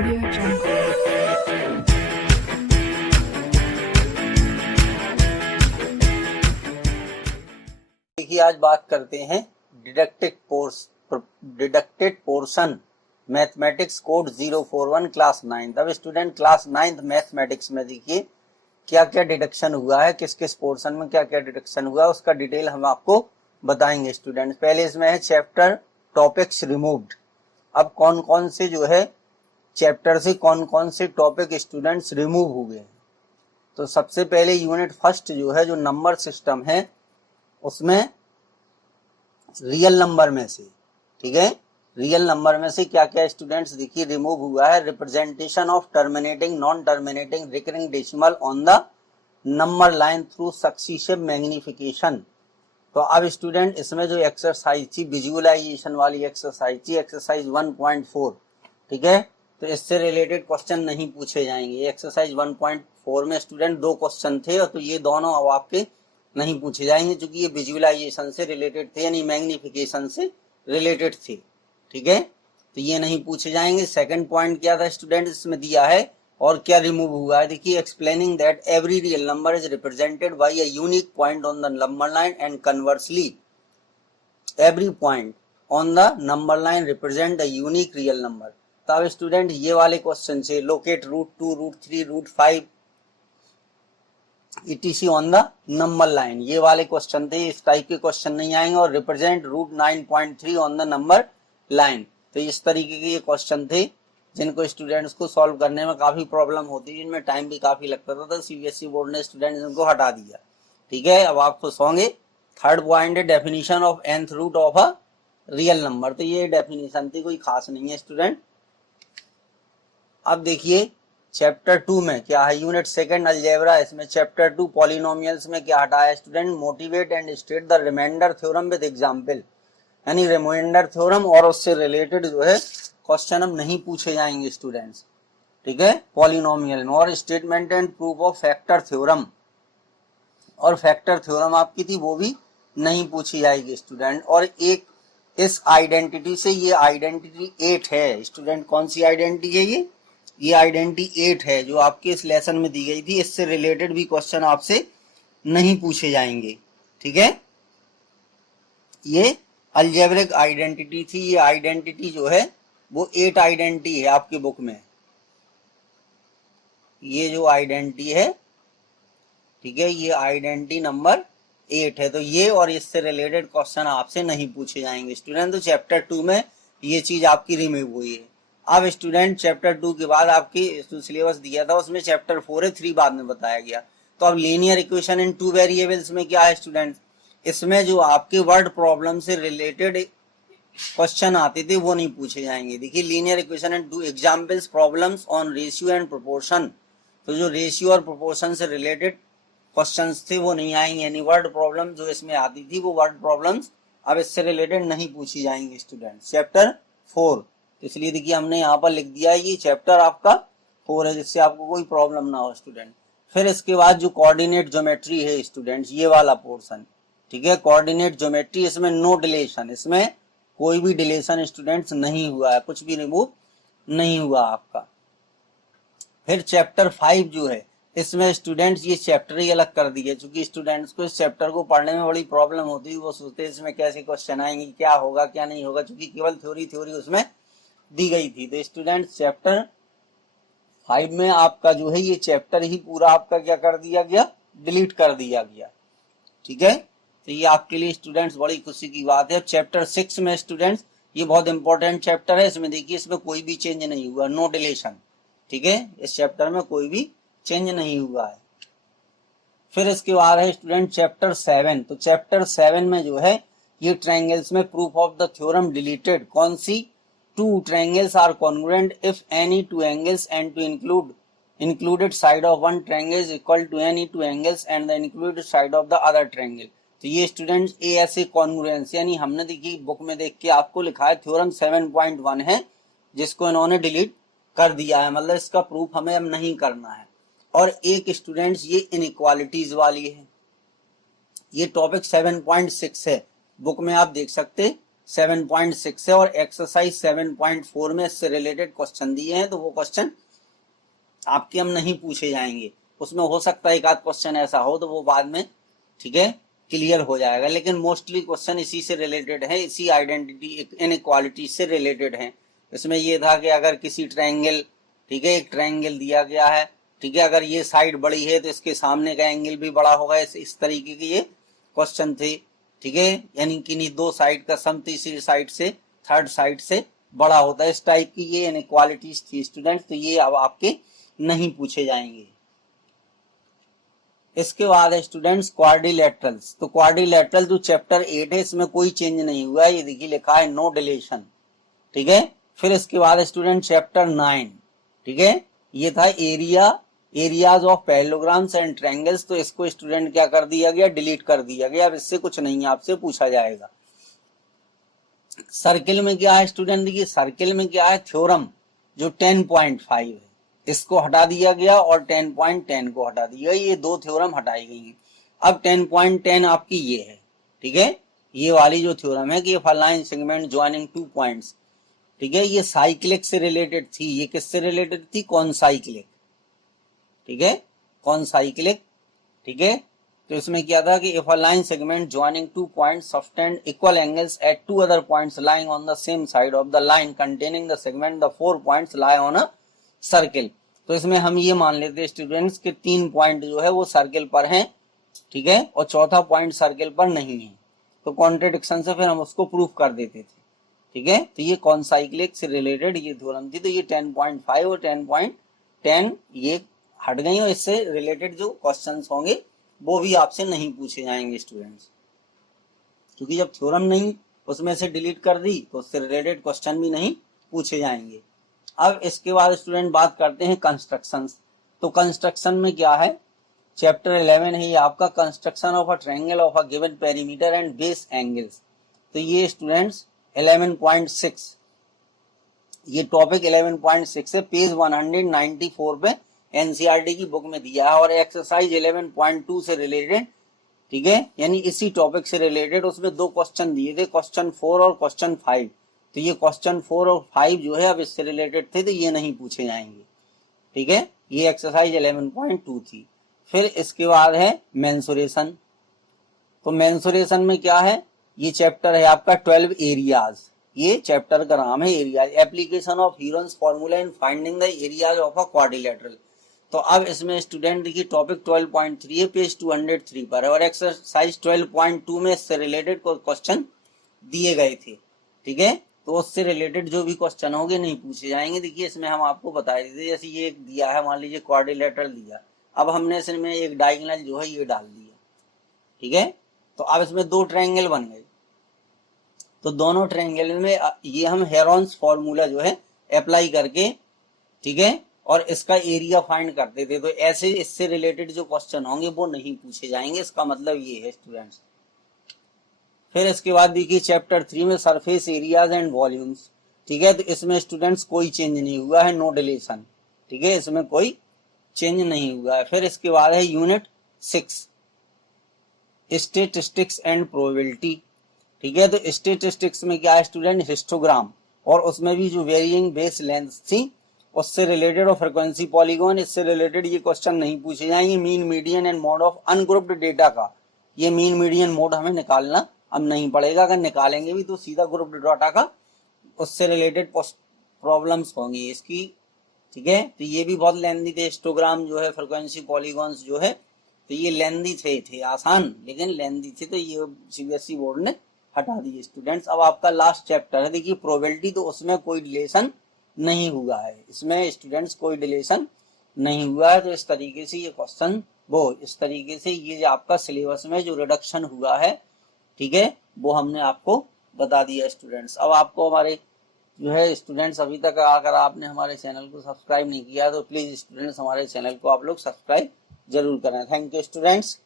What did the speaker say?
Audio Jungle. देखिए आज बात करते हैं deducted portion mathematics code 041 class 9। अब स्टूडेंट क्लास 9 मैथमेटिक्स में देखिए क्या क्या डिडक्शन हुआ है, किस किस पोर्शन में क्या क्या डिडक्शन हुआ है, उसका डिटेल हम आपको बताएंगे स्टूडेंट। पहले इसमें है चैप्टर टॉपिक्स रिमूव्ड। अब कौन कौन से जो है चैप्टर से कौन कौन से टॉपिक स्टूडेंट्स रिमूव हुए हैं। तो सबसे पहले यूनिट फर्स्ट जो है, जो नंबर सिस्टम है, उसमें रियल नंबर में से, ठीक है, रियल नंबर में से क्या क्या स्टूडेंट्स देखिए रिमूव हुआ है। Representation of terminating non terminating recurring decimal on the number line through successive magnification. तो अब स्टूडेंट इसमें जो एक्सरसाइज थी, विजुअलाइजेशन वाली एक्सरसाइज थी, एक्सरसाइज 1.4, ठीक है, तो इससे रिलेटेड क्वेश्चन नहीं पूछे जाएंगे। एक्सरसाइज 1.4 में स्टूडेंट 2 क्वेश्चन थे, और तो ये दोनों अब आपके नहीं पूछे जाएंगे, क्योंकि ये विजुअलाइजेशन से रिलेटेड थे, यानी मैग्निफिकेशन से रिलेटेड थे, ठीक है, तो ये नहीं पूछे जाएंगे। सेकंड पॉइंट क्या था स्टूडेंट इसमें दिया है और क्या रिमूव हुआ है, देखिए explaining that every real number is represented by a unique point on the number line and conversely every point on the number line represent the unique real number. तब स्टूडेंट ये वाले क्वेश्चन से locate √2 √3 √5 etc on the number line, ये वाले question थे। इस type के question नहीं आएंगे। और represent √9.3 on the number line, तो इस तरीके के ये क्वेश्चन थे जिनको स्टूडेंट्स को सॉल्व करने में काफी प्रॉब्लम होती है, जिनमें टाइम भी काफी लगता था, तो सीबीएसई बोर्ड ने स्टूडेंट्स इनको हटा दिया, ठीक है। अब आप खुश होंगे। थर्ड पॉइंट है definition of nth root of a real number. तो ये डेफिनेशन थी, कोई खास नहीं है स्टूडेंट। अब देखिए चैप्टर 2 में क्या है, यूनिट सेकंड अलजेब्रा। इसमें चैप्टर 2 पॉलिनोमियल्स में क्या हटा है student, motivate and state the remainder theorem with example, यानी रिमाइंडर थ्योरम और उससे रिलेटेड जो है क्वेश्चन अब नहीं पूछे जाएंगे स्टूडेंट्स, ठीक है, पॉलिनोमियल में। और statement and proof of factor theorem, और फैक्टर थ्योरम आपकी थी वो भी नहीं पूछी जाएगी स्टूडेंट। और एक इस आइडेंटिटी से, ये आइडेंटिटी 8 है स्टूडेंट। कौन सी आइडेंटिटी है ये आइडेंटिटी 8 है जो आपके इस लेसन में दी गई थी। इससे रिलेटेड भी क्वेश्चन आपसे नहीं पूछे जाएंगे, ठीक है। ये अलजेब्रिक आइडेंटिटी थी। ये आइडेंटिटी जो है वो 8 आइडेंटिटी है आपकी बुक में। ये जो आइडेंटिटी है, ठीक है, ये आइडेंटिटी नंबर 8 है। तो ये और इससे रिलेटेड क्वेश्चन आपसे नहीं पूछे जाएंगे स्टूडेंट। तो चैप्टर 2 में ये चीज आपकी रिमूव हुई है। अब स्टूडेंट चैप्टर 2 के बाद आपकी जो सिलेबस दिया था उसमें चैप्टर 4 है, 3 बाद में बताया गया। तो अब लीनियर इक्वेशन इन 2 वेरिएबल्स में क्या है स्टूडेंट, इसमें जो आपके वर्ड प्रॉब्लम से रिलेटेड क्वेश्चन आते थे वो नहीं पूछे जाएंगे। देखिए linear equation in 2 examples problems on ratio and proportion. तो जो रेशियो और प्रोपोर्शन से रिलेटेड क्वेश्चंस थे वो नहीं आएंगे, यानी वर्ड प्रॉब्लम जो इसमें आती थी वो वर्ड प्रॉब्लम्स अब इससे रिलेटेड नहीं पूछी जाएंगी स्टूडेंट। चैप्टर 4, इसलिए देखिए हमने यहाँ पर लिख दिया है ये चैप्टर आपका 4 है, जिससे आपको कोई प्रॉब्लम ना हो स्टूडेंट। फिर इसके बाद जो कोऑर्डिनेट ज्योमेट्री है स्टूडेंट्स, ये वाला पोर्शन, ठीक है, कोऑर्डिनेट ज्योमेट्री, इसमें नो डिलेशन, इसमें कोई भी डिलेशन स्टूडेंट्स नहीं हुआ है, कुछ भी रिमूव नहीं हुआ आपका। फिर चैप्टर 5 जो है, इसमें स्टूडेंट्स ये चैप्टर ही अलग कर दिए, क्योंकि स्टूडेंट्स को इस चैप्टर को पढ़ने में बड़ी प्रॉब्लम होती है। वो सोचते हैं इसमें कैसे क्वेश्चन आएंगे, क्या होगा क्या नहीं होगा, क्योंकि केवल थ्योरी उसमें दी गई थी। तो स्टूडेंट्स चैप्टर 5 में आपका जो है ये चैप्टर ही पूरा आपका क्या कर दिया गया, डिलीट कर दिया गया, ठीक है। तो ये आपके लिए स्टूडेंट्स बड़ी खुशी की बात है। चैप्टर 6 में स्टूडेंट्स ये बहुत इंपॉर्टेंट चैप्टर है। इसमें देखिए इसमें कोई भी चेंज नहीं हुआ, नो डिलेशन, ठीक है, इस चैप्टर में कोई भी चेंज नहीं हुआ है। फिर इसके बाद है स्टूडेंट चैप्टर 7। तो चैप्टर 7 में जो है ये ट्रायंगल्स में proof of the theorem deleted. कौन सी, 2 triangles are congruent if any 2 angles and to included side of one triangle is equal to any 2 angles and the included side of the other triangle। तो ये students ए ऐसे congruence, यानी हमने देखिए book में देख के आपको लिखा है थ्योरम 7.1 है, जिसको इन्होंने डिलीट कर दिया है, मतलब इसका प्रूफ हमें अब नहीं करना है। और एक स्टूडेंट्स ये इनइक्वालिटीज वाली है, ये टॉपिक 7.6 है, बुक में आप देख सकते 7.6 है और एक्सरसाइज 7.4 में इससे रिलेटेड क्वेश्चन दिए हैं, तो वो क्वेश्चन आपके हम नहीं पूछे जाएंगे। उसमें हो सकता है एक आध क्वेश्चन ऐसा हो तो वो बाद में, ठीक है, क्लियर हो जाएगा, लेकिन मोस्टली क्वेश्चन इसी से रिलेटेड है, इसी आइडेंटिटी इनइक्वालिटी से रिलेटेड है। इसमें ये था कि अगर किसी ट्रायंगल, ठीक है, एक ट्रायंगल दिया गया है, ठीक है, अगर ये साइड बड़ी है तो इसके सामने का एंगल भी बड़ा होगा, इस तरीके के ये क्वेश्चन थे, ठीक है, यानी कि नहीं दो साइड का सम तीसरी साइड से थर्ड साइड से बड़ा होता है, इस टाइप की ये इनइक्वालिटीज थी स्टूडेंट्स, तो ये अब आपके नहीं पूछे जाएंगे। इसके बाद है स्टूडेंट्स क्वाड्रिलेटरल्स। तो क्वाड्रिलेटरल जो चैप्टर 8 है इसमें कोई चेंज नहीं हुआ है, ये देखिए लिखा है नो डिलेशन, ठीक है। फिर इसके बाद स्टूडेंट चैप्टर 9, ठीक है, ये था areas of parallelograms and triangles. तो इसको स्टूडेंट क्या कर दिया गया, डिलीट कर दिया गया, अब इससे कुछ नहीं आपसे पूछा जाएगा। सर्किल में क्या है स्टूडेंट, देखिए सर्किल में क्या है, थ्योरम जो 10.5 है इसको हटा दिया गया और 10.10 को हटा दिया, ये दो थ्योरम हटाई गई हैं। अब 10.10 आपकी ये है, ठीक है, ये वाली जो थ्योरम है कि if a line segment joining 2 points, ठीक है, ये साइक्लिक से रिलेटेड थी, ये किससे रिलेटेड थी, कौन साइक्लिक, ठीक है, कौन साइक्लिक, ठीक है। तो इसमें क्या था कि if a line segment joining 2 points sustained equal angles eight 2 other points lying on the same side of the line containing the segment, the 4 points lie on a circle. तो इसमें हम ये मान लेते हैं स्टूडेंट्स के 3 पॉइंट जो है वो सर्किल पर हैं, ठीक है, और चौथा पॉइंट सर्किल पर नहीं है, तो कॉन्ट्रडिक्शन से फिर हम उसको प्रूफ कर देते थे, ठीक है। तो ये कौन साइक्लिक से रिलेटेड ये थ्योरम थी, तो ये 10.5 और 10.10 ये हट गई और इससे रिलेटेड जो क्वेश्चंस होंगे वो भी आपसे नहीं पूछे जाएंगे स्टूडेंट्स, क्योंकि जब थ्योरम नहीं उसमें से डिलीट कर दी तो उससे रिलेटेड क्वेश्चन भी नहीं पूछे जाएंगे। अब इसके बाद स्टूडेंट बात करते हैं कंस्ट्रक्शंस। तो कंस्ट्रक्शन में क्या है, चैप्टर 11 है ये आपका, construction of a triangle of a given perimeter and base angles. तो ये स्टूडेंट्स 11.6, ये टॉपिक 11.6 है, पेज 194 पे एनसीईआरटी की बुक में दिया है, और एक्सरसाइज 11.2 से रिलेटेड, ठीक है, यानी इसी टॉपिक से रिलेटेड उसमें दो क्वेश्चन दिए थे, क्वेश्चन 4 और क्वेश्चन 5। तो ये क्वेश्चन 4 और 5 जो है अब इससे रिलेटेड थे, तो ये नहीं पूछे जाएंगे, ठीक है, ये एक्सरसाइज 11.2 थी। फिर इसके बाद है मेंसुरेशन। तो मेंसुरेशन में क्या है, ये चैप्टर है आपका 12 एरियाज, ये चैप्टर का नाम है areas, application of Heron's formula in finding the areas of a quadrilateral. तो अब इसमें स्टूडेंट देखिए टॉपिक 12.3 है, पेज 203 पर है, और एक्सरसाइज 12.2 में इससे रिलेटेड क्वेश्चन दिए गए थे, ठीक है, तो उससे रिलेटेड जो भी क्वेश्चन होंगे नहीं पूछे जाएंगे। देखिए इसमें हम आपको बता देते, जैसे ये एक दिया है, मान लीजिए क्वाड्रिलेटरल दिया, अब हमने इसमें एक डायगोनल जो है ये डाल दिया, ठीक है, तो अब इसमें दो ट्रायंगल बन गए, तो दोनों ट्रायंगल में ये हम हेरोन्स फॉर्मूला जो है अप्लाई करके, ठीक है, और इसका एरिया फाइंड करते थे। तो ऐसे इससे रिलेटेड जो क्वेश्चन होंगे वो नहीं पूछे जाएंगे, इसका मतलब ये है स्टूडेंट्स। फिर इसके बाद देखिए चैप्टर 3 में सरफेस एरियाज एंड वॉल्यूम्स, ठीक है, तो इसमें स्टूडेंट्स कोई चेंज नहीं हुआ है, नो डिलेशन, ठीक है, इसमें कोई चेंज नहीं हुआ है। फिर इसके बाद है यूनिट 6 स्टेटिस्टिक्स एंड प्रोबेबिलिटी, ठीक है, तो स्टेटिस्टिक्स में क्या है स्टूडेंट, हिस्टोग्राम, और उसमें भी जो वेरिएंग बेस लेंथ थी उससे रिलेटेड, और फ्रीक्वेंसी पॉलीगॉन, इससे रिलेटेड ये क्वेश्चन नहीं पूछे जाएंगे। Mean median and mode of ungrouped data का, ये मीन मीडियन मोड हमें निकालना अब नहीं पड़ेगा, अगर निकालेंगे भी तो सीधा ग्रुप्ड डाटा का उससे रिलेटेड प्रॉब्लम्स होंगी इसकी, ठीक है, तो ये भी बहुत लेंदी थे, हिस्टोग्राम जो है, फ्रीक्वेंसी पॉलीगॉन्स जो है, तो ये लेंदी थे आसान लेकिन लेंदी थे, तो ये सीबीएसई बोर्ड ने हटा दिए स्टूडेंट्स। अब आपका लास्ट चैप्टर है देखिए प्रोबेबिलिटी, तो उसमें कोई डिलेशन नहीं हुआ है, इसमें स्टूडेंट्स कोई डिलेशन नहीं हुआ है। तो इस तरीके से ये क्वेश्चन वो इस तरीके से ये आपका सिलेबस में जो रिडक्शन हुआ है, ठीक है, वो हमने आपको बता दिया स्टूडेंट्स। अब आपको हमारे जो है स्टूडेंट्स, अभी तक अगर आपने हमारे चैनल को सब्सक्राइब नहीं किया तो प्लीज स्टूडेंट्स हमारे चैनल को आप लोग सब्सक्राइब जरूर करें। Thank you students.